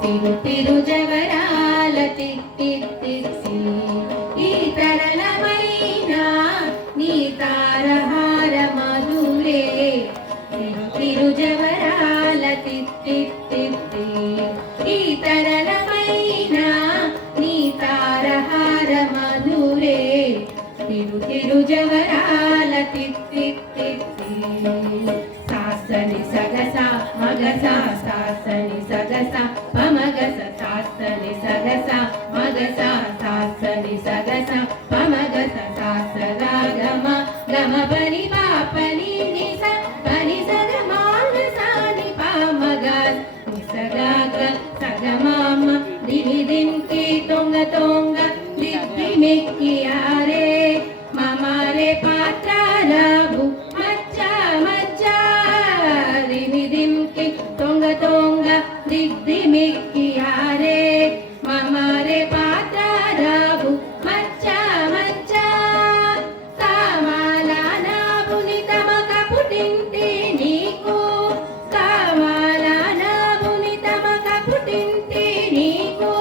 తిరు తిరు జవరాల తిత్తి ఈ తరళమైన నీ తారహార మధురే తిరు తిరు జవరాల తిత్తి ఈ తరళమైన నీ తారహార మధురే తిరు తిరు జవరాల తిత్తి సాసని సగస మగస సాసని సగస పమగస సాసని సగస మగస సాసని సగస పమగస సాసగా గమ గమ పని పాపని నిస పని సగ మాగ సాని పామగ నిసగాగ సగమామ దివి దింకి తొంగ తొంగ దివ్వి మెక్కి ఆరే మమారే పాత్రారాబు దిగ్ది మెక్కియారే మమరే పాత్రారాబు మచ్చ మచ్చ కామాలానాబుని తమక పుట్టింటి నీకు కామాలానాబుని తమక పుట్టింటి నీకు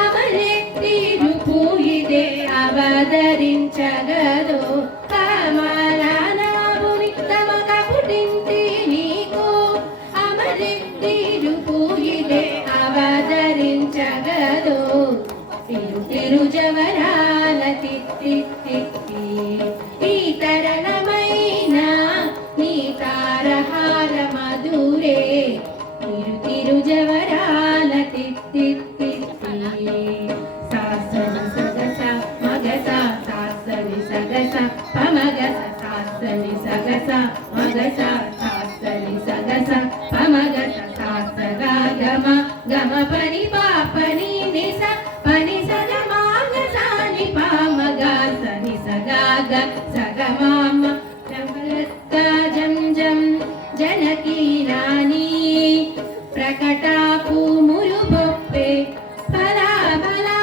అవరెత్తి రూపుయిదే అవతరించగదు కామాలానాబుని తమక పుట్టింటి నీకు అవరెత్తి అవతరించగదు తిరు తిరు జవరాల తిత్తి ఈ తరళమైన నీ తారహార మధురే తిరు తిరు జవరాల తిత్తి సాసని సగస మగస సాసని సగస పమగస సాసని సగస మగస సాసని సగస పమగస సాసగా గమ గమ పని పాపని నిస పని సగ మాగ సాని పామగ సని సగాగ సగమామ జం జం జనకీ రాణి ప్రకటాపు మురుబొప్పే ఫలా ఫలా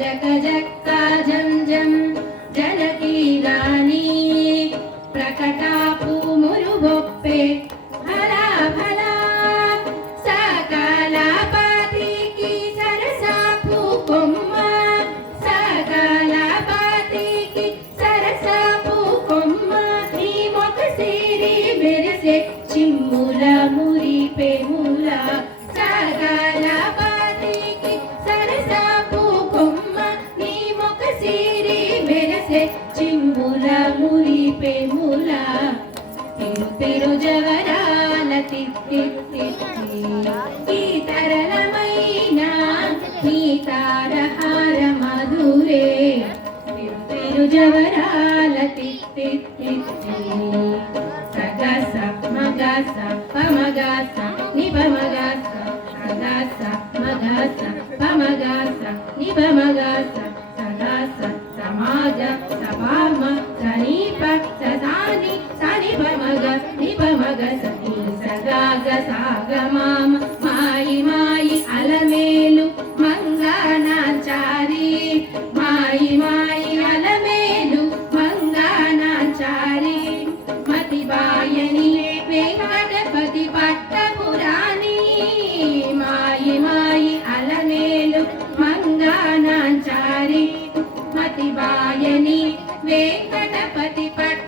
జక జక్క జం జం జనకీ రాణి ప్రకటాపు మురుబొప్పే ఫలా ఫలా చిమ్ముల మురిపే ముల సగల పాతికి సరసపు కొమ్మ నీ మొక సిరి మెరసే చిమ్ముల మురిపే ముల తిరు తిరు జవరాల తిత్తి ఈ తరళమైన నీ తారహార మధురే తిరు తిరు జవరాల తిత్తి సగస మగస పమగస నిపమగస సగస మగస పమగస నిపమగస సగస సమాజ సపామ సనీప సదాని సని పమగ నిపమగస సగాగ సాగమామ మాయి మాయి అలమేలు మంగానాచారి మాయి మాయి అలమేలు మంగానాచారి మతిబాయని వెంకటపతి పట్టపురాణి మాయి మాయి అలమేలు మంగానాచారి మతిబాయని